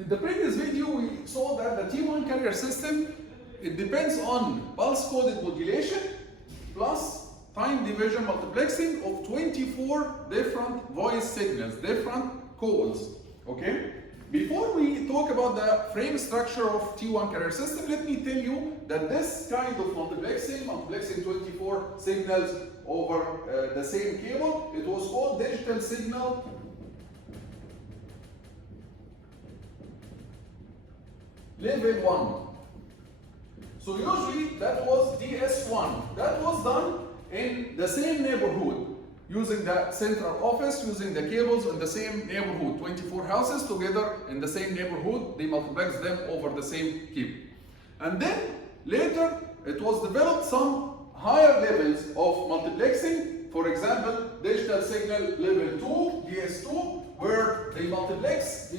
In the previous video, we saw that the T1 carrier system, it depends on pulse-coded modulation plus time division multiplexing of 24 different voice signals, different calls, okay? Before we talk about the frame structure of T1 carrier system, let me tell you that this kind of multiplexing 24 signals over the same cable, it was called digital signal level 1. So usually that was DS1. That was done in the same neighborhood, using the central office, using the cables in the same neighborhood, 24 houses together in the same neighborhood, they multiplex them over the same cable. And then later it was developed some higher levels of multiplexing, for example, digital signal level 2, DS2, where they multiplex the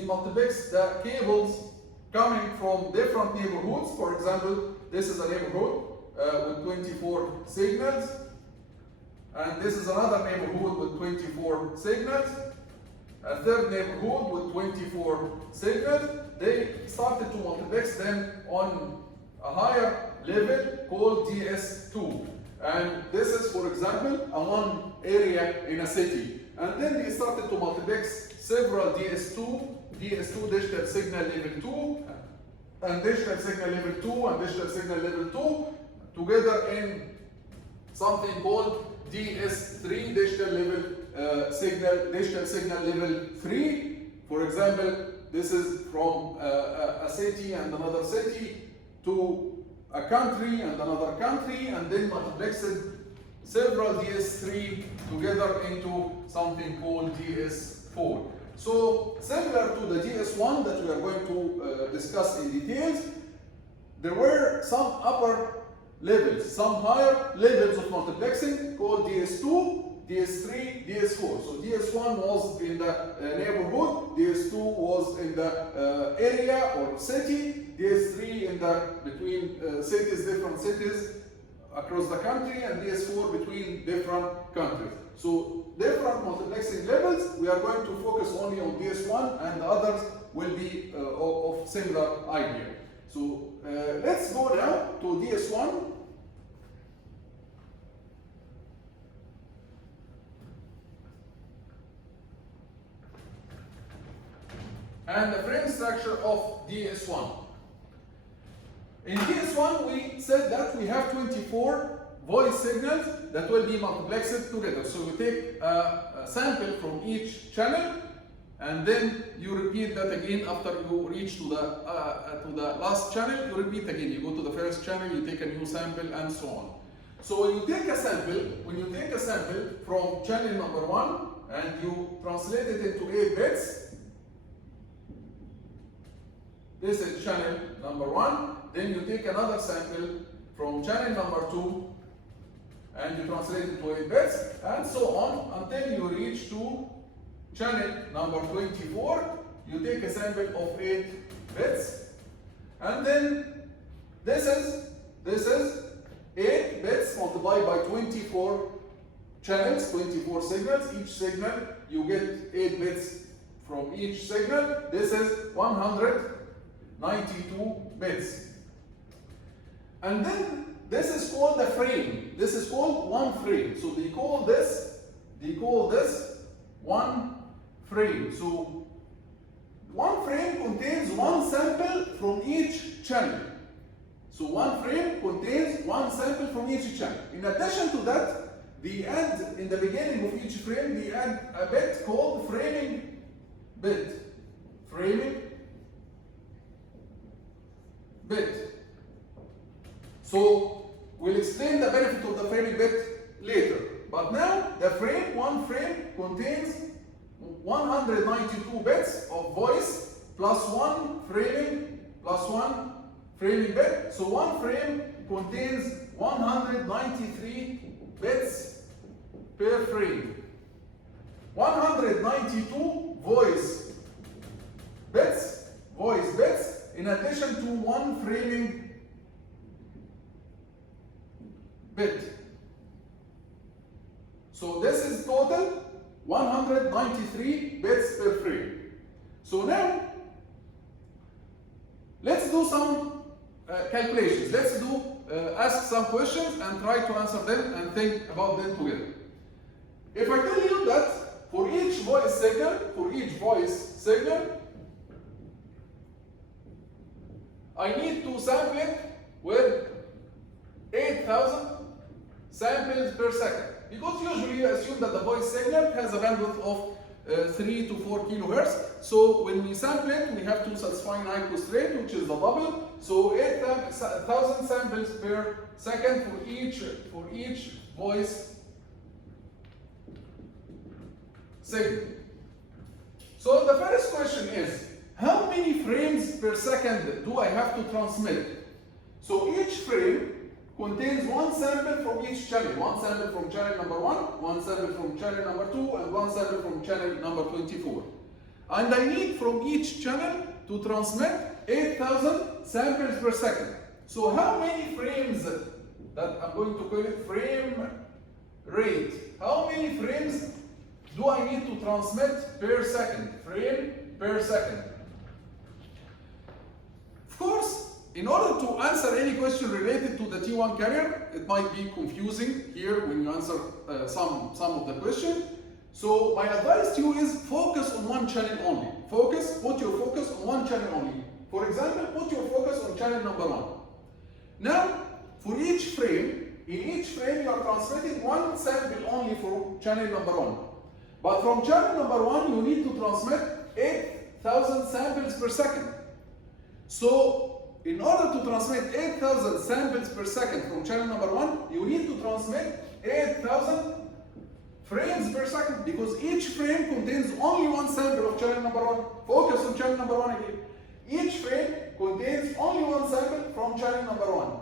cables coming from different neighborhoods. For example, this is a neighborhood with 24 signals, and this is another neighborhood with 24 signals, a third neighborhood with 24 signals. They started to multiplex them on a higher level called DS2. And this is, for example, a one area in a city. And then they started to multiplex several DS2 digital signal level 2, and digital signal level 2, and digital signal level 2 together in something called DS3, digital signal level 3. For example, this is from a city and another city to a country and another country, and then multiplexed several DS3 together into something called DS4. So similar to the DS1 that we are going to discuss in details, there were some upper levels, some higher levels of multiplexing called DS2, DS3, DS4. So DS1 was in the neighborhood, DS2 was in the area or city, DS3 in the between cities, different cities across the country, and DS4 between different countries. So different multiplexing levels, we are going to focus only on DS1, and the others will be of similar idea. So let's go now to DS1. And the frame structure of DS1. In DS1, we said that we have 24 voice signals that will be multiplexed together. So you take a sample from each channel, and then you repeat that again after you reach to the last channel. You repeat again. You go to the first channel, you take a new sample, and so on. So when you take a sample from channel number 1 and you translate it into 8 bits, this is channel number 1. Then you take another sample from channel number 2 and you translate it to 8 bits, and so on until you reach to channel number 24. You take a sample of 8 bits, and then this is 8 bits multiplied by 24 channels, 24 signals. Each signal you get 8 bits from each signal. This is 192 bits. And then this is called the frame. This is called one frame. So they call this one frame. So one frame contains one sample from each channel. So one frame contains one sample from each channel. In addition to that, they add in the beginning of each frame, they add a bit called framing bit. Framing bit. So we'll explain the benefit of the framing bit later. But now one frame contains 192 bits of voice plus one framing bit. So one frame contains 193 bits per frame. 192 voice bits in addition to one framing bit. So this is total 193 bits per frame. So now do some calculations. Let's do ask some questions and try to answer them and think about them together. If I tell you that for each voice signal, I need to sample it with 8,000 samples per second. Because usually you assume that the voice signal has a bandwidth of 3 to 4 kilohertz. So when we sample it, we have to satisfy Nyquist rate, which is the double. So 8,000 samples per second for each voice signal. So the first question is, how many frames per second do I have to transmit? So each frame contains one sample from each channel. One sample from channel number 1, one sample from channel number 2, and one sample from channel number 24. And I need from each channel to transmit 8,000 samples per second. So how many frames, that I'm going to call it frame rate, how many frames do I need to transmit per second? Frame per second. Of course, in order to answer any question related to the T1 carrier, it might be confusing here when you answer some of the question. So my advice to you is focus on one channel only. Put your focus on one channel only. For example, put your focus on channel number 1. Now, for each frame, in each frame you are transmitting one sample only from channel number 1. But from channel number 1, you need to transmit 8,000 samples per second. So, in order to transmit 8,000 samples per second from channel number 1, you need to transmit 8,000 frames per second, because each frame contains only one sample of channel number 1. Focus on channel number 1 again. Each frame contains only one sample from channel number 1.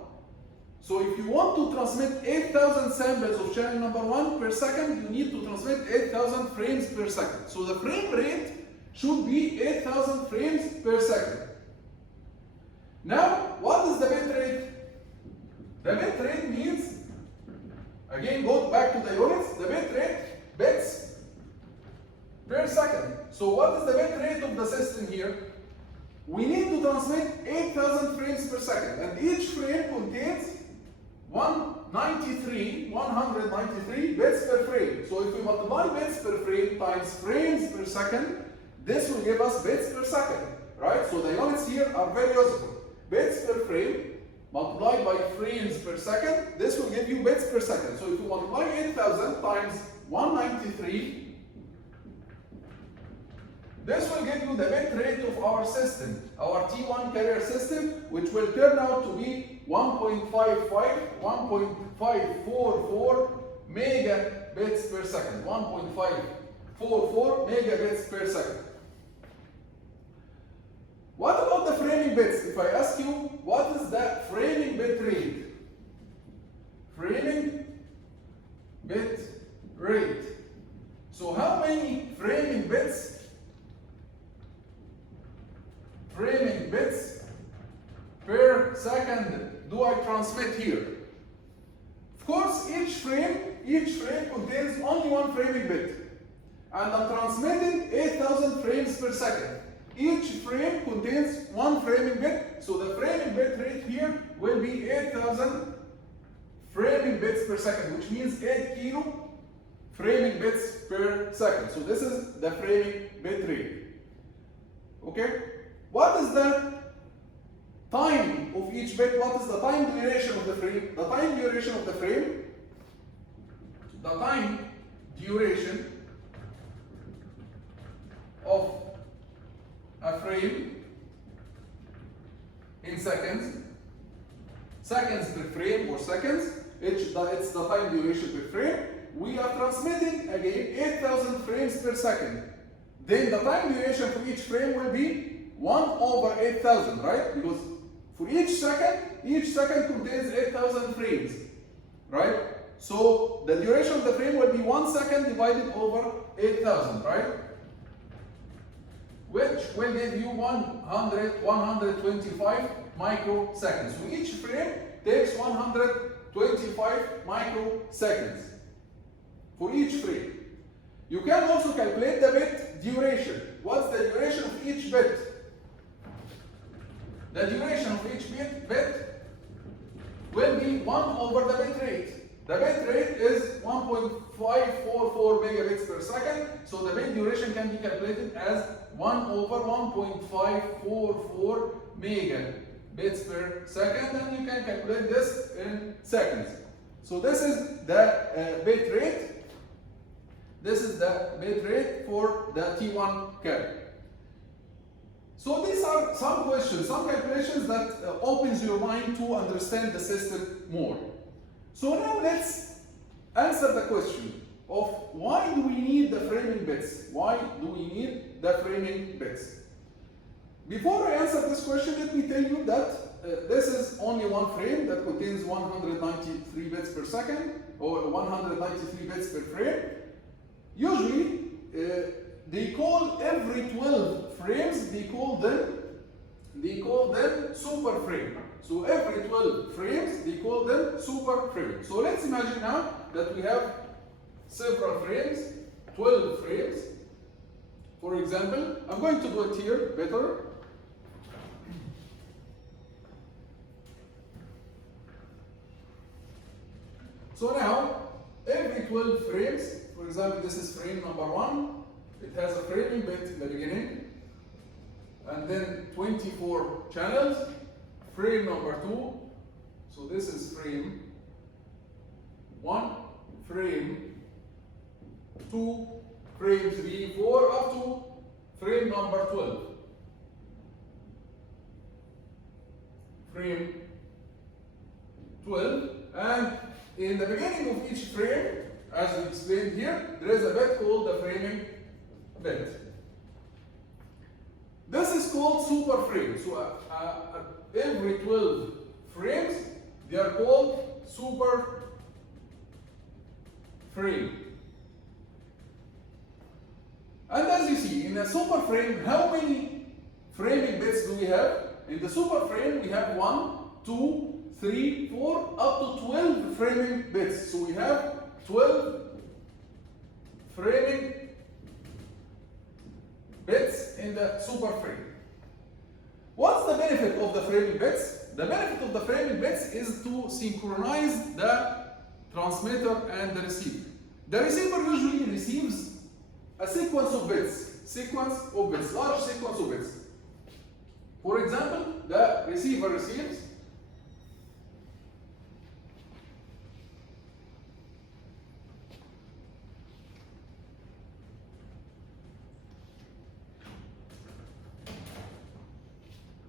So if you want to transmit 8,000 samples of channel number 1 per second, you need to transmit 8,000 frames per second. So the frame rate should be 8,000 frames per second. Now, what is the bit rate? The bit rate means, again, go back to the units, the bit rate, bits per second. So what is the bit rate of the system here? We need to transmit 8,000 frames per second, and each frame contains 193 bits per frame. So if we multiply bits per frame times frames per second, this will give us bits per second, right? So the units here are very useful. Bits per frame multiplied by frames per second, this will give you bits per second. So if you multiply 8,000 times 193, this will give you the bit rate of our system, our T1 carrier system, which will turn out to be 1.544 megabits per second. 1.544 megabits per second. What about the framing bits? If I ask you, what is the framing bit rate? Framing bit rate. So how many framing bits per second do I transmit here? Of course, each frame contains only one framing bit. And I'm transmitting 8,000 frames per second. Each frame contains one framing bit, so the framing bit rate here will be 8,000 framing bits per second, which means 8 kilo framing bits per second. So this is the framing bit rate. Okay? What is the time of each bit? What is the time duration of the frame? The time duration of the frame, the time duration of a frame in seconds per frame or seconds, it's the time duration per frame. We are transmitting again 8,000 frames per second. Then the time duration for each frame will be 1 over 8,000, right? Because for each second contains 8,000 frames, right? So the duration of the frame will be 1 second divided over 8,000, right? Which will give you 125 microseconds. So each frame takes 125 microseconds for each frame. You can also calculate the bit duration. What's the duration of each bit? the duration of each bit will be 1 over the bit rate. The bit rate is 1.544 megabits per second, so the bit duration can be calculated as 1 over 1.544 megabits per second, and you can calculate this in seconds. So this is the bit rate. This is the bit rate for the T1 carrier. So these are some questions, some calculations that opens your mind to understand the system more. So now let's answer the question of why do we need the framing bits? Why do we need the framing bits? Before I answer this question, let me tell you that this is only one frame that contains 193 bits per second, or 193 bits per frame. Usually, they call every 12 frames, they call them super frame. So every 12 frames, they call them super frame. So let's imagine now that we have several frames, 12 frames. For example, I'm going to do it here better. So now, every 12 frames, for example, this is frame number 1. It has a framing bit in the beginning, and then 24 channels. Frame number 2, so this is frame 1, frame 2, frame 3, 4, up to frame number 12. Frame 12, and in the beginning of each frame, as we explained here, there is a bit called the framing bit. This is called super frame. So every 12 frames, they are called super frame. And as you see, in a super frame, how many framing bits do we have? In the super frame, we have 1, 2, 3, 4, up to 12 framing bits. So we have 12 framing bits in the super frame. What's the benefit of the framing bits? The benefit of the framing bits is to synchronize the transmitter and the receiver. The receiver usually receives a sequence of bits, large sequence of bits. For example, the receiver receives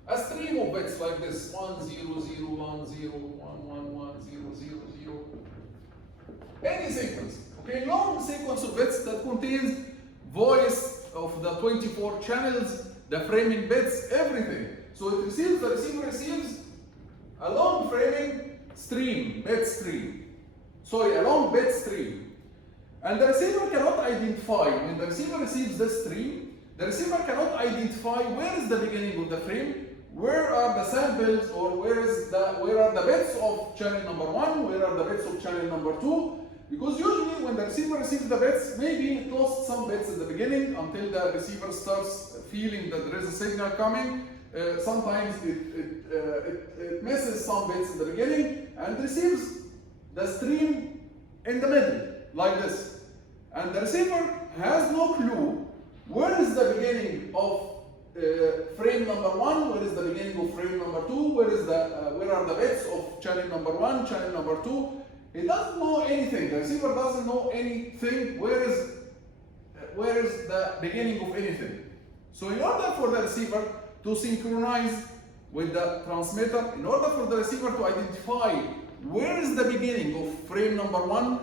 a stream of bits like this, 1 0 0 1 0 1 1 1 0 0 0. Any sequence, okay, long sequence of bits that contains voice of the 24 channels, the framing bits, everything. So it receives, the receiver receives a long framing stream, a long bit stream. And the receiver cannot identify, when the receiver receives this stream, the receiver cannot identify where is the beginning of the frame, where are the samples, or where are the bits of channel number 1, where are the bits of channel number 2, because usually when the receiver receives the bits, maybe it lost some bits in the beginning until the receiver starts feeling that there is a signal coming. Sometimes it misses some bits in the beginning and receives the stream in the middle, like this. And the receiver has no clue where is the beginning of frame number 1, where is the beginning of frame number 2, where are the bits of channel number 1, channel number 2. It doesn't know anything. The receiver doesn't know anything. Where is the beginning of anything? So in order for the receiver to synchronize with the transmitter, in order for the receiver to identify where is the beginning of frame number 1,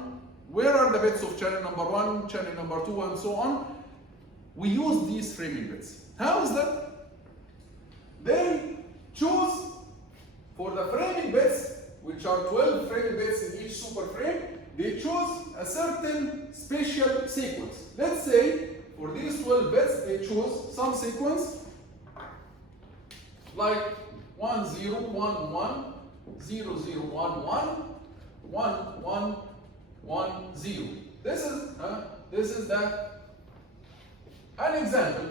where are the bits of channel number 1, channel number 2, and so on, we use these framing bits. How is that? They choose for the framing bits, which are 12 framing bits in each super frame, they choose a certain special sequence. Let's say for these 12 bits, they choose some sequence like 1 0 1 1 0 0 1 1 1 1 1 0. This is an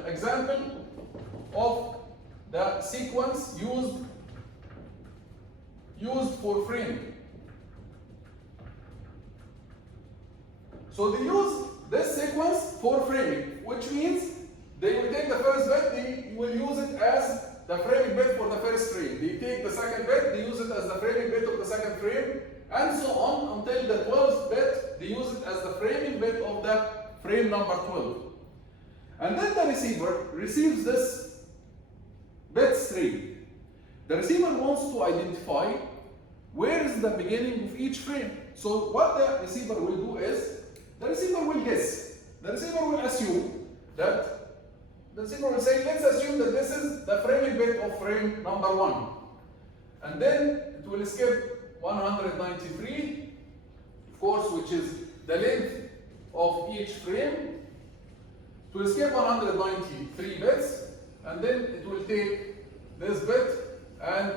example of the sequence used for framing. So they use this sequence for framing, which means they will take the first bit, they will use it as the framing bit for the first frame. They take the second bit, they use it as the framing bit of the second frame, and so on until the 12th bit, they use it as the framing bit of the frame number 12. And then the receiver receives this bit stream. The receiver wants to identify where is the beginning of each frame. So what the receiver will do is, the receiver will guess. The receiver will assume that, the receiver will say, let's assume that this is the framing bit of frame number 1. And then it will skip 193, of course, which is the length of each frame. It will skip 193 bits, and then it will take this bit, and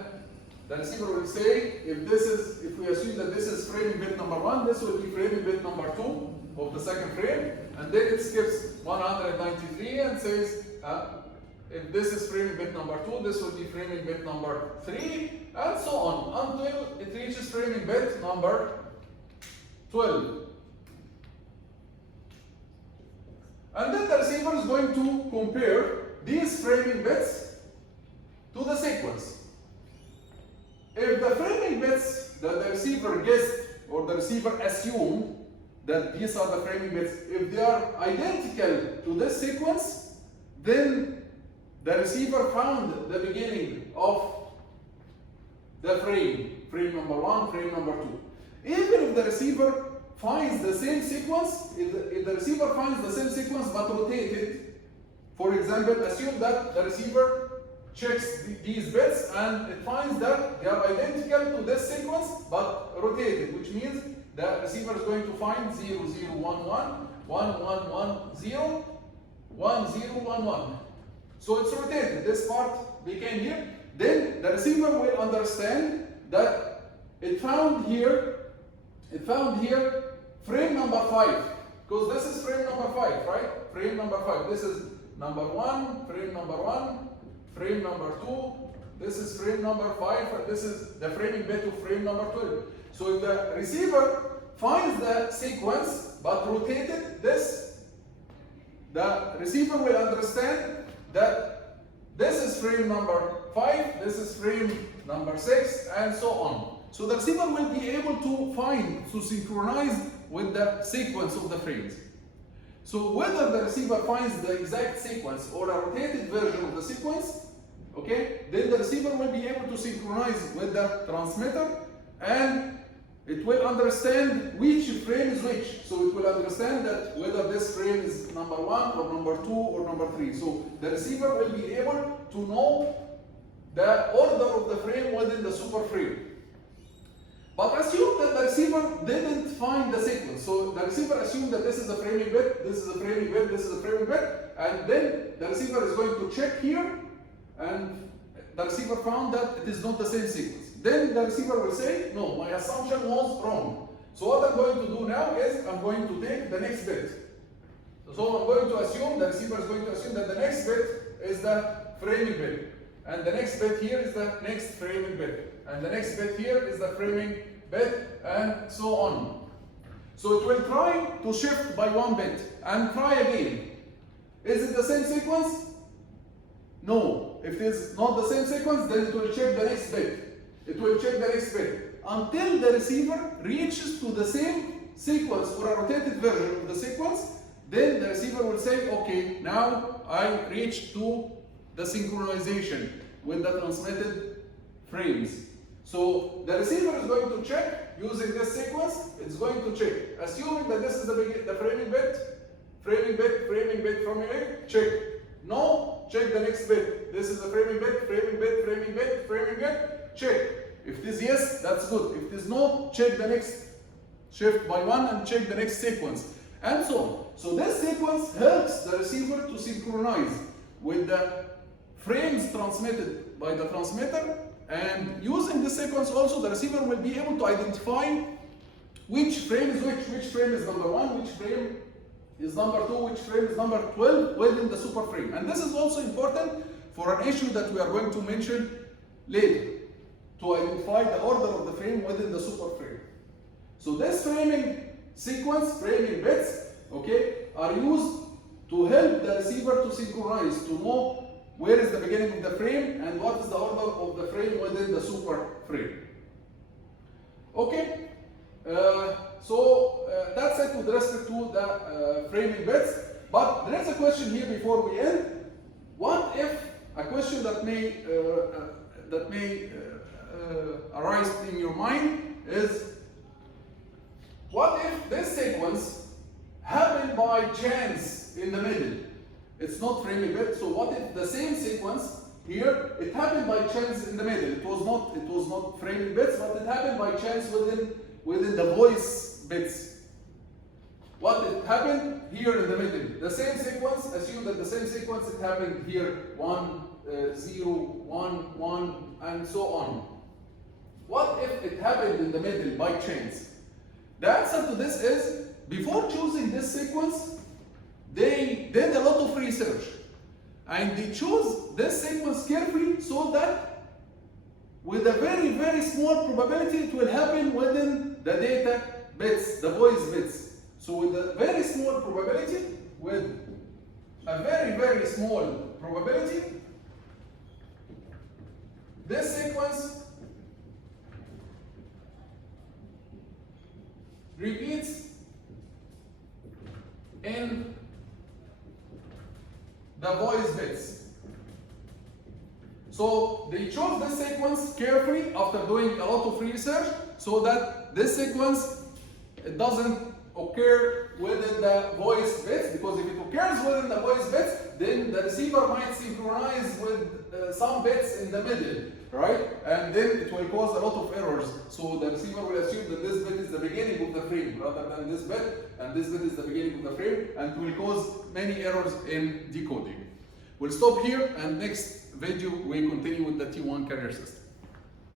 the receiver will say, if we assume that this is framing bit number 1, this will be framing bit number 2 of the second frame, and then it skips 193 and says, if this is framing bit number 2, this will be framing bit number 3, and so on, until it reaches framing bit number 12. And then the receiver is going to compare these framing bits to the sequence. If the framing bits that the receiver guessed or the receiver assumed that these are the framing bits, if they are identical to this sequence, then the receiver found the beginning of the frame number 1, frame number 2. Even if the receiver finds the same sequence, if the receiver finds the same sequence but rotated, for example, assume that the receiver checks these bits and it finds that they are identical to this sequence but rotated, which means the receiver is going to find 0, 0, 1, 1, 1, 1, 1, 0, 1, 0, 1, 1. So it's rotated. This part became here. Then the receiver will understand that it found here frame number 5, because this is frame number 5, right? Frame number 5. This is number 1, frame number 1, frame number 2. This is frame number 5, and this is the framing bit of frame number 12. So if the receiver finds the sequence but rotated this, the receiver will understand that this is frame number 5, this is frame number 6, and so on. So the receiver will be able to synchronize with the sequence of the frames. So whether the receiver finds the exact sequence or a rotated version of the sequence, okay, then the receiver will be able to synchronize with the transmitter, and it will understand which frame is which. So it will understand that whether this frame is number 1 or number 2 or number 3. So the receiver will be able to know the order of the frame within the super frame. But assume that the receiver didn't find the sequence. So the receiver assumed that this is a framing bit, this is a framing bit, this is a framing bit, and then the receiver is going to check here, and the receiver found that it is not the same sequence. Then the receiver will say, no, my assumption was wrong. So what I'm going to do now is I'm going to take the next bit. So I'm going to assume, the receiver is going to assume that the next bit is the framing bit. And the next bit here is the next framing bit. And the next bit here is the framing bit, and so on. So it will try to shift by 1 bit and try again. Is it the same sequence? No. If it is not the same sequence, then it will check the next bit. It will check the next bit until the receiver reaches to the same sequence or a rotated version of the sequence. Then the receiver will say, okay, now I reached to the synchronization with the transmitted frames. So the receiver is going to check using this sequence. It's going to check, assuming that this is the framing bit, framing bit, framing bit, framing bit, check. No, check the next bit. This is the framing bit, framing bit, framing bit, framing bit, check. If it is yes, that's good. If it is no, check the next, shift by 1 and check the next sequence, and so on. So this sequence helps the receiver to synchronize with the frames transmitted by the transmitter, and using this sequence also the receiver will be able to identify which frame is which frame is number 1, which frame is number 2, which frame is number 12 within the super frame. And this is also important for an issue that we are going to mention later, to identify the order of the frame within the super frame. So this framing sequence, framing bits, okay, are used to help the receiver to synchronize, to know where is the beginning of the frame and what is the order of the frame within the super frame. Okay, that's it with respect to the framing bits. But there is a question here before we end. What if a question that may arise in your mind is, what if this sequence happened by chance in the middle? It's not framing bit. So what if the same sequence here, it happened by chance in the middle? It was not framing bits, but it happened by chance within the voice bits. What it happened here in the middle? The same sequence. Assume that the same sequence it happened here 1, 0, 1, 1, and so on. What if it happened in the middle by chance? The answer to this is, before choosing this sequence, they did a lot of research and they chose this sequence carefully so that with a very, very small probability it will happen within the data bits, the voice bits. So with a very small probability, this sequence repeats in the voice bits. So they chose this sequence carefully after doing a lot of research so that this sequence, it doesn't occur within the voice bits, because if it occurs within the voice bits, then the receiver might synchronize with some bits in the middle, right? And then it will cause a lot of errors. So the receiver will assume that this bit is the beginning of the frame rather than this bit, and this bit is the beginning of the frame, and it will cause many errors in decoding. We'll stop here, and next video we continue with the T1 carrier system.